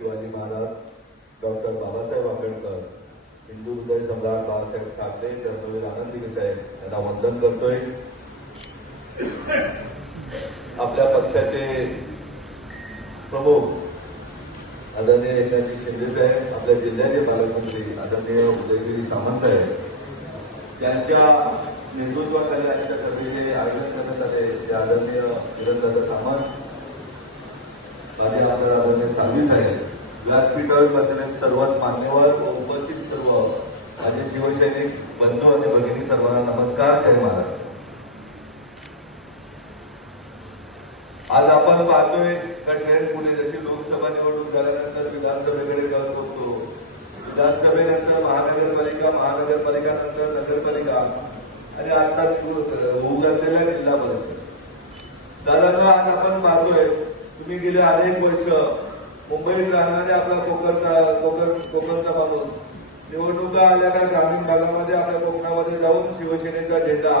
Shivaji Maharaj doctor Babasaheb Ambedkar हिंदू हृदय सम्राट बाळासाहेब ठाकरे कर्तव्य आनंदी साहेब यांना वंदन करतोय. आपल्या पक्षाचे प्रमुख आदरणीय एकनाथजी शिंदे साहेब आपल्या जिल्ह्याचे पालकमंत्री आदरणीय उदयगिरी सामंत साहेब यांच्या नेतृत्वाखाली आजच्या सभेचे आयोजन करण्यात आले. ते आदरणीय किरणदादा सामंत माझे आमदार आदरणीय सांगवी साहेब व्यासपीठावर बसलेले सर्वात मान्यवर व उपस्थित सर्व माझे शिवसैनिक बंधू आणि भगिनी सर्वांना नमस्कार जय महाराज आज आपण पाहतोय का ट्रेन पुढे जशी लोकसभा निवडणूक झाल्यानंतर विधानसभेकडे कल बघतो. विधानसभेनंतर महानगरपालिका महानगरपालिका नंतर नगरपालिका. आणि आता होऊ घातलेल्या जिल्हा परिषद. दादा आज आपण पाहतोय तुम्ही गेले अनेक वर्ष मुंबईत राहणारे आपला कोकणचा कोकण कोकणचा माणूस. निवडणुका आल्या का ग्रामीण भागामध्ये आपल्या कोकणामध्ये जाऊन शिवसेनेचा झेंडा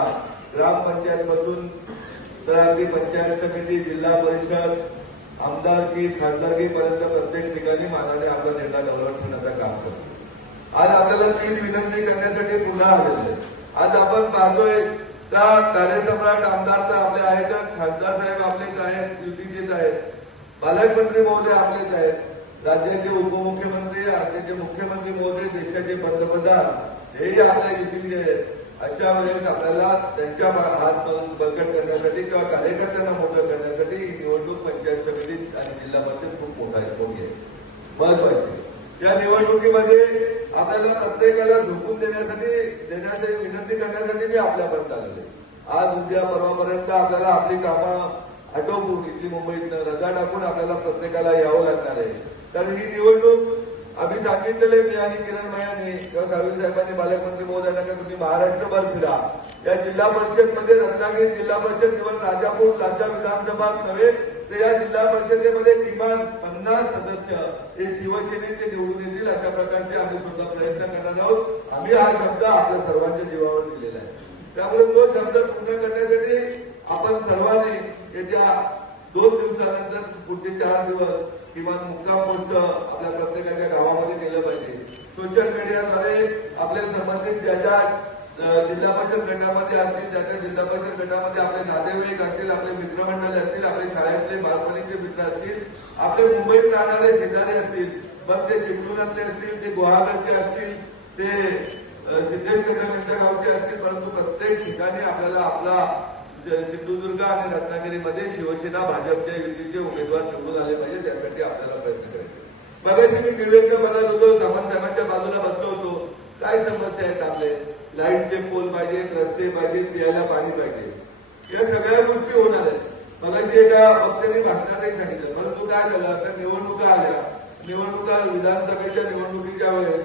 ग्रामपंचायत पासून तर अगदी पंचायत समिती जिल्हा परिषद आमदारकी खासदारकीपर्यंत प्रत्येक ठिकाणी मानाने आपला झेंडा डेव्हलप ठेवण्याचं काम करतो. आज आपल्याला तीन विनंती करण्यासाठी पुन्हा आलेले आज आपण पाहतोय त्या कार्यसम्राट आमदार तर आपले आहेतच खासदार साहेब आपलेच आहेत युतीचेच आहेत. पालकमंत्री महोदय आपलेच आहेत. राज्याचे उपमुख्यमंत्री राज्याचे मुख्यमंत्री महोदय देशाचे पंतप्रधान हेही आपल्या युतीचे आहेत. अशा वेळेस आपल्याला त्यांच्या हात बळकट करण्यासाठी किंवा कार्यकर्त्यांना मोठं करण्यासाठी ही निवडणूक पंचायत समितीत आणि जिल्हा परिषद खूप मोठा मोठी आहे. महत्वाची या निवडणुकीमध्ये आपल्याला प्रत्येकाला झोपून देण्यासाठी देण्यासाठी विनंती करण्यासाठी मी आपल्यापर्यंत आलेले आज उद्या परवापर्यंत आपल्याला आपली कामं आटोपून इथली मुंबईतनं. रजा टाकून आपल्याला प्रत्येकाला यावं लागणार आहे. कारण ही निवडणूक आम्ही सांगितलेले मी आणि किरण मयाने किंवा सावली साहेबांनी पालकमंत्री महोदयांना का तुम्ही महाराष्ट्रभर फिरा. या जिल्हा परिषदमध्ये रत्नागिरी जिल्हा परिषद निवड राजापूर लांजा विधानसभा नव्हे तर या जिल्हा परिषदेमध्ये किमान पन्नास सदस्य हे शिवसेनेचे निवडून येतील अशा प्रकारचे आम्ही सुद्धा प्रयत्न करणार आहोत. आम्ही हा शब्द आपल्या सर्वांच्या जीवावर दिलेला आहे. त्यामुळे तो शब्द पूर्ण करण्यासाठी आपण सर्वांनी येत्या दोन दिवसानंतर पुढचे चार दिवस किमान मुक्काम पोस्ट आपल्या प्रत्येकाच्या गावामध्ये केलं पाहिजे. सोशल मीडियाद्वारे आपल्या संबंधित ज्या ज्या जिल्हा परिषद गटामध्ये असतील ज्या जिल्हा परिषद गटामध्ये आपले नातेवाईक असतील आपले मित्रमंडळ असतील आपले शाळेतले बालपणीचे मित्र असतील आपले मुंबईत राहणारे शेजारी असतील मग ते चिपळूणातले असतील ते गुहागरचे असतील ते सिद्धेश्वर सिद्धेश कदम यांच्या गावचे असतील परंतु प्रत्येक ठिकाणी आपल्याला आपला सिंधुदुर्ग आणि रत्नागिरीमध्ये शिवसेना भाजपच्या युतीचे उमेदवार निवडून आले पाहिजे त्यासाठी आपल्याला प्रयत्न करायचे मगाशी मी निवेदन म्हणत होतो सावंत साहेबांच्या बाजूला बसलो होतो. काय समस्या आहेत आपले? लाईटचे पोल पाहिजेत रस्ते पाहिजेत पियाला पाणी पाहिजे. या सगळ्या गोष्टी होणार आहेत. मगाशी एका वक्त्याने भाषणातही सांगितलं परंतु काय झालं? आता निवडणुका आल्या. निवडणुका विधानसभेच्या निवडणुकीच्या वेळेस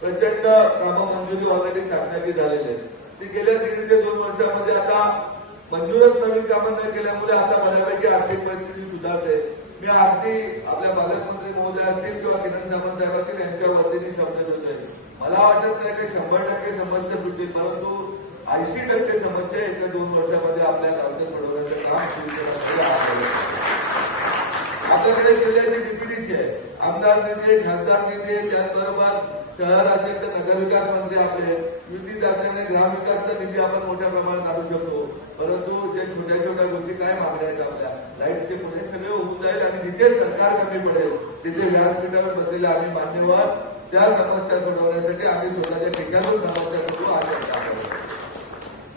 प्रचंड कामं मंजुरी ऑलरेडी सांगण्यात झालेली आहेत. ती गेल्या दीड ते दोन वर्षामध्ये आता मंजूरच नवीन कामं न केल्यामुळे आता बऱ्यापैकी आर्थिक परिस्थिती सुधारते. मी अगदी आपल्या पालकमंत्री महोदय असतील किंवा किरण सामंत साहेब असतील यांच्या वतीने शब्द देतोय. मला वाटत नाही की शंभर टक्के समस्या सुटतील परंतु ऐंशी टक्के समस्या येत्या दोन वर्षामध्ये आपल्या गावचं सोडवण्याचं काम आपल्याकडे जिल्ह्याची डीपीडीसी आहे. आमदार निधी आहे खासदार निधी आहे त्याचबरोबर शहर असेल तर नगरविकास मंत्री आपले युती असल्याने ग्रामविकासचा निधी आपण मोठ्या प्रमाणात आणू शकतो. परंतु जे छोट्या छोट्या गोष्टी काय मागण्या आहेत आपल्या? लाईटचे पुढे सगळे होऊन जाईल आणि जिथे सरकार कमी पडेल तिथे व्यासपीठावर बसलेल्या आम्ही मान्यवर त्या समस्या सोडवण्यासाठी आम्ही स्वतःच्या ठिकाणून समस्या सोडवू आज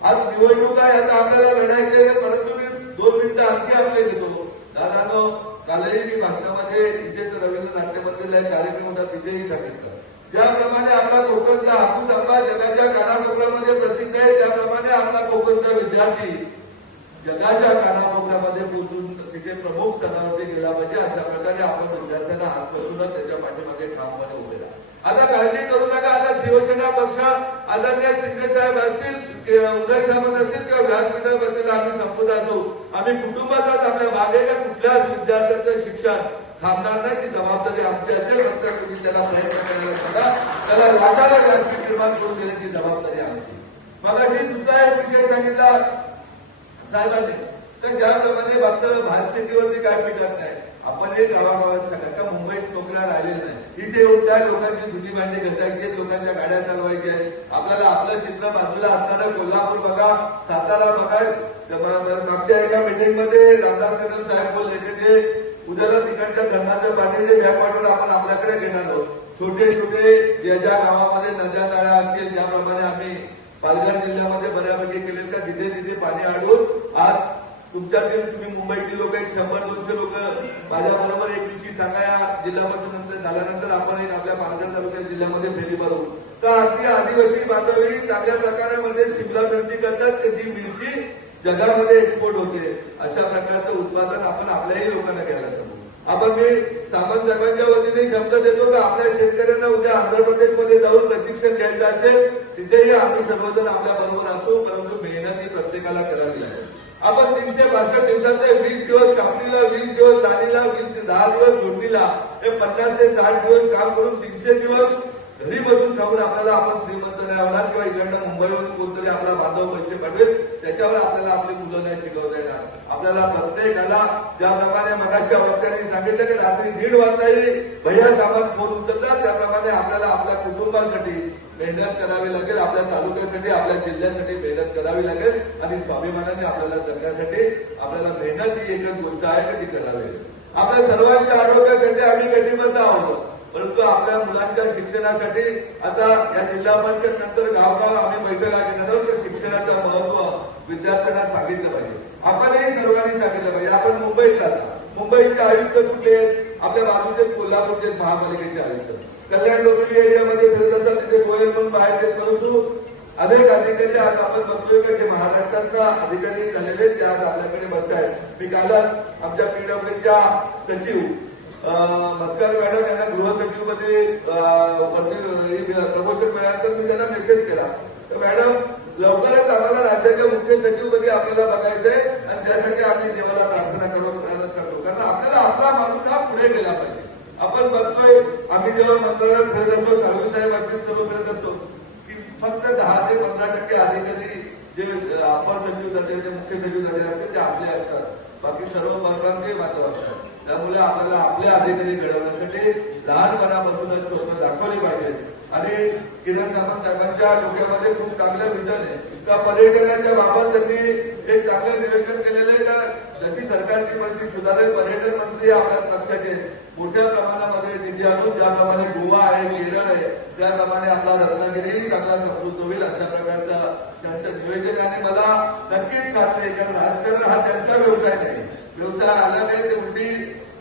आज निवडणूक आहे आता आपल्याला लढायचे परंतु मी दोन मिनिटं आणखी आपले घेतो दादानो कालही मी भाषणामध्ये इथेच रवींद्र नाट्य मंदिरला एक कार्यक्रम होता तिथेही सांगितलं. ज्याप्रमाणे आपला कोकणचा हापूस आंबा जगाच्या कानाकोपऱ्यामध्ये प्रसिद्ध आहे त्याप्रमाणे आपला कोकणचा विद्यार्थी जगाच्या कानाकोपऱ्यामध्ये पोहोचून तिथे प्रमुख स्थानावरती गेला पाहिजे अशा प्रकारे आपण विद्यार्थ्यांना हात बसून त्याच्या पाठीमागे ठामपणे उभे राहा. आता काळजी करू नका आता शिवसेना पक्ष आदरणीय शिंदे साहेब असतील उदय सामंत असतील किंवा व्यासपीठावर बसलेला आम्ही संपूर्ण असू. आम्ही कुटुंबाचाच आपल्या मागे का कुठल्याच विद्यार्थ्यांचं शिक्षण थांबणार नाही ती जबाबदारी आमची असेल फक्त तुम्ही त्याला प्रयत्न करायला सांगा. त्याला लाटाला व्यासपीठ निर्माण करून देण्याची जबाबदारी आमची. मग अशी दुसरा एक विषय सांगितला साहेबांनी. तर ज्याप्रमाणे फक्त भात शेतीवरती काय पिकत नाही. आपण हे गावागावात सांगा का मुंबईत नोकऱ्या राहिलेल्या नाही. इथे येऊन त्या लोकांची धुनी भांडी घसायची लोकांच्या गाड्या चालवायच्या. आहेत आपल्याला आपलं चित्र बाजूला असणारं कोल्हापूर बघा सातारा बघा. मागच्या एका मीटिंगमध्ये रामदास कदम साहेब बोलले की उद्याला तिकडच्या धरणाचं पाणी जे बॅकवॉटर आपण आपल्याकडे घेणार आहोत. छोटे छोटे ज्या ज्या गावामध्ये नद्या नाळ्या असतील ज्याप्रमाणे आम्ही पालघर जिल्ह्यामध्ये बऱ्यापैकी केले का तिथे तिथे पाणी अडवून आज तुमच्यातील तुम्ही मुंबईतील लोक एक शंभर दोनशे लोक माझ्याबरोबर एक दिवशी सांगा या जिल्हा परिषद झाल्यानंतर आपण एक आपल्या पालघर तालुक्या जिल्ह्यामध्ये फेरी भरू तर अगदी आदिवासी बांधवी चांगल्या प्रकारामध्ये शिमला मिरची करतात. जी मिरची जगामध्ये एक्सपोर्ट होते अशा प्रकारचं उत्पादन आपण आपल्याही लोकांना घ्यायला सांगू. आपण मी सामंत साहेबांच्या वतीने शब्द देतो का आपल्या शेतकऱ्यांना उद्या आंध्र प्रदेशमध्ये जाऊन प्रशिक्षण घ्यायचं असेल तिथेही आम्ही सर्वजण आपल्या बरोबर असू परंतु मेहनत ही प्रत्येकाला करावी लागेल. आपण तीनशे बासष्ट दिवसाचे वीस दिवस कापणीला वीस दिवस दाणीला वीस ते दहा दिवस जोडणीला हे पन्नास ते साठ दिवस काम करून तीनशे दिवस घरी बसून खाऊन आपल्याला आपण श्रीमंत नाही होणार किंवा इकडनं मुंबईवरून कोणतरी आपला बांधव पैसे पाठवेल त्याच्यावर आपल्याला आपली मुलं नाही शिकवता येणार. आपल्याला प्रत्येकाला ज्याप्रमाणे मगाशी वक्त्यांनी सांगितलं की रात्री दीड वाजताही भैया सामान फोन उचलतात त्याप्रमाणे आपल्याला आपल्या कुटुंबासाठी मेहनत करावी लागेल आपल्या तालुक्यासाठी आपल्या जिल्ह्यासाठी मेहनत करावी लागेल आणि स्वाभिमानाने आपल्याला जगण्यासाठी आपल्याला मेहनत ही एकच गोष्ट आहे की ती करावी. लागेल आपल्या सर्वांच्या आरोग्यासाठी आम्ही कटिबद्ध आहोत. परंतु आपल्या मुलांच्या शिक्षणासाठी आता या जिल्हा परिषद नंतर गावगाव आम्ही बैठका घेणार आहोत. शिक्षणाचं महत्त्व विद्यार्थ्यांना सांगितलं पाहिजे. आपणही सर्वांनी सांगितलं पाहिजे. आपण मुंबईत राहता मुंबईचे आयुक्त कुठले आहेत? आपल्या बाजूचे कोल्हापूरचे महापालिकेचे आयुक्त. कल्याण डोंबिवली एरियामध्ये फिरत असतात तिथे गोयल म्हणून बाहेर येत परंतु अनेक अधिकारी आज आपण बघतोय का जे महाराष्ट्रातला अधिकारी झालेले ते आज आपल्याकडे बसत आहेत मी कालच आमच्या पीडब्ल्यूच्या सचिव अं, मॅडम यांना गृहसचिवमध्ये प्रमोशन मिळाल्यानंतर मी त्यांना मेसेज केला. तर मॅडम लवकरच आम्हाला राज्याच्या मुख्य सचिवपदी आपल्याला बघायचंय आणि त्यासाठी आम्ही देवाला प्रार्थना करतो कारण आपल्याला आपला माणूस हा पुढे गेला पाहिजे. आपण बघतोय आम्ही जेव्हा मंत्रालयात फिरत असतो साहेब असतील सर्व फिरत असतो की फक्त दहा ते पंधरा टक्के अधिकारी जे अपर सचिव दर्जाचे मुख्य सचिव दर्जाचे असतात ते आपले असतात. बाकी सर्व परप्रांतीय बांधव असतात त्यामुळे आपल्याला आपले अधिकारी घडवण्यासाठी लहानपणापासूनच स्वप्न दाखवले पाहिजेत आणि किरण सामंत साहेबांच्या डोक्यामध्ये खूप चांगले विचार आहे का पर्यटनाच्या बाबत त्यांनी हे चांगलं नियोजन केलेलं आहे. का जशी सरकारची मंत्री सुधारेल पर्यटन मंत्री आपल्या लक्षात येईल मोठ्या प्रमाणामध्ये निधी आणून ज्याप्रमाणे गोवा आहे केरळ आहे त्याप्रमाणे आपला रत्नागिरीही चांगला समृद्ध होईल अशा प्रकारचं त्यांचं नियोजन आणि मला नक्कीच खात्री आहे कारण राजकारण हा त्यांचा व्यवसाय नाही. व्यवसाय आला नाही ते उलटी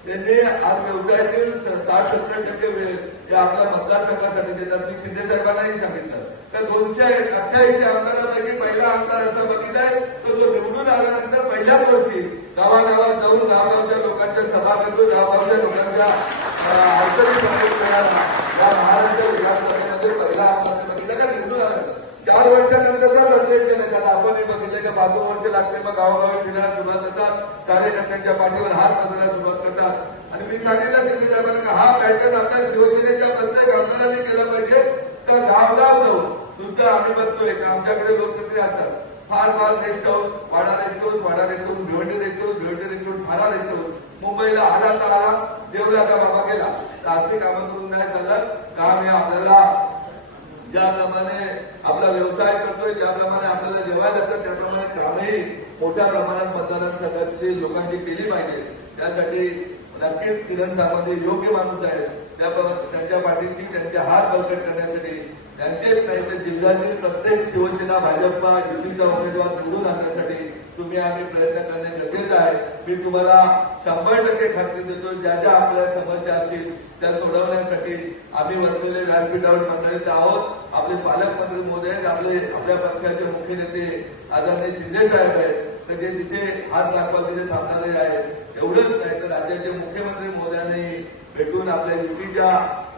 त्यांनी आज व्यवसायातील साठ सत्तर टक्के वेळ या आपल्या मतदारसंघासाठी देतात. मी शिंदे साहेबांनाही सांगितलं. तर दोनशे अठ्ठ्याऐंशी आमदारांपैकी पहिला आमदार असा बघितलाय तर तो निवडून आल्यानंतर पहिल्याच वर्षी गावागावात जाऊन गावगावच्या लोकांच्या सभा करतो गावगावच्या लोकांच्या अं, अडचणी या महाराष्ट्र विधानसभेमध्ये पहिला आमदार बघितला का? निवडून आला चार वर्षानंतर प्रत्येक केलं त्याला आपणही बघितलं का पाच वर्ष लागते मग गावोगावी फिरायला सुरुवात करतात कार्यकर्त्यांच्या पाठीवर हात बसवायला सुरुवात करतात. आणि मी सांगितलं शिंदे साहेबांना का हा पॅटर्न आपल्या शिवसेनेच्या प्रत्येक आमदारांनी केला पाहिजे. का गावगाव जाऊ नुसतं आम्ही बघतोय का? आमच्याकडे लोकमंत्री असतात. फार फार rest house Wada rest house Wada rest house Bhiwandi rest house Bhiwandi rest house फारा रेस्ट हाऊस मुंबईला आला तर आला जेवला का बाबा गेला. तर असे कामं करून नाही झालं काम हे आपल्याला ज्याप्रमाणे आपला व्यवसाय करतोय ज्याप्रमाणे आपल्याला जेवायला लागतं त्याप्रमाणे कामही मोठ्या प्रमाणात मतदारसंघातील लोकांची केली पाहिजे. त्यासाठी नक्कीच किरण सामंत योग्य माणूस आहेत. त्याप्रमाणे त्यांच्या पाठीशी त्यांचे हात बळकट करण्यासाठी त्यांचेच नाही तर जिल्ह्यातील प्रत्येक शिवसेना भाजपा युतीचा उमेदवार निवडून आणण्यासाठी तुम्ही आम्ही प्रयत्न करणे गरजेचं आहे. मी तुम्हाला शंभर टक्के खात्री देतो ज्या ज्या आपल्या समस्या असतील त्या सोडवण्यासाठी आम्ही वरलेले व्यासपीठावर मंडळीत आहोत. आपले पालकमंत्री महोदय आहेत, आपले आपल्या पक्षाचे मुख्य नेते आदरणीय शिंदे साहेब आहेत. तर जे तिथे हात दाखवा तिथे थांबणारे आहेत. एवढंच नाही तर राज्याचे मुख्यमंत्री महोदयांनी भेटून आपल्या युतीच्या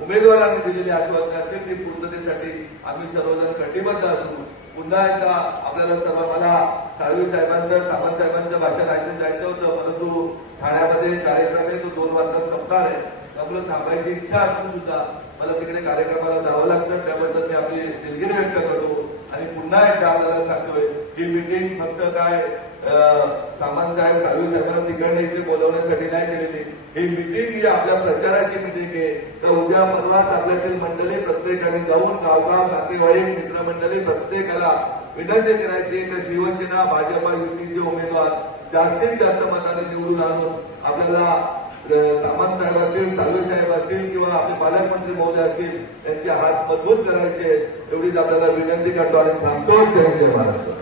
उमेदवारांनी दिलेली आश्वासनं असतील ती पूर्णतेसाठी आम्ही सर्वजण कटिबद्ध असू. पुन्हा एकदा आपल्याला सर्व मला साळवी साहेबांचं सावंत साहेबांचं भाषण ऐकून जायचं होतं परंतु ठाण्यामध्ये कार्यक्रम आहे तो दोन वाजता संपणार आहे. त्यामुळे थांबायची इच्छा असून सुद्धा मला तिकडे कार्यक्रमाला जावं लागतं. त्याबद्दल मी आपली दिलगिरी व्यक्त करतो. आणि पुन्हा एकदा आपल्याला सांगतोय ही मिटिंग फक्त काय सामान सामंत साहेब सालवी साहेबांना तिकडनं इथे बोलवण्यासाठी नाही केलेली. ही मिटिंग ही आपल्या प्रचाराची मिटिंग आहे. तर उद्या परवाच आपल्यातील मंडळी प्रत्येकाने जाऊन गावगाव नातेवाईक मित्रमंडळी प्रत्येकाला विनंती करायची तर शिवसेना भाजपा युतीचे उमेदवार जास्तीत जास्त मताने निवडून आणून आपल्याला सामंत साहेब असतील सालवे साहेब असतील किंवा आपले पालकमंत्री महोदय असतील त्यांचे हात मजबूत करायचे एवढीच आपल्याला विनंती करतो आणि थांबतो. जय जय महाराष्ट्र.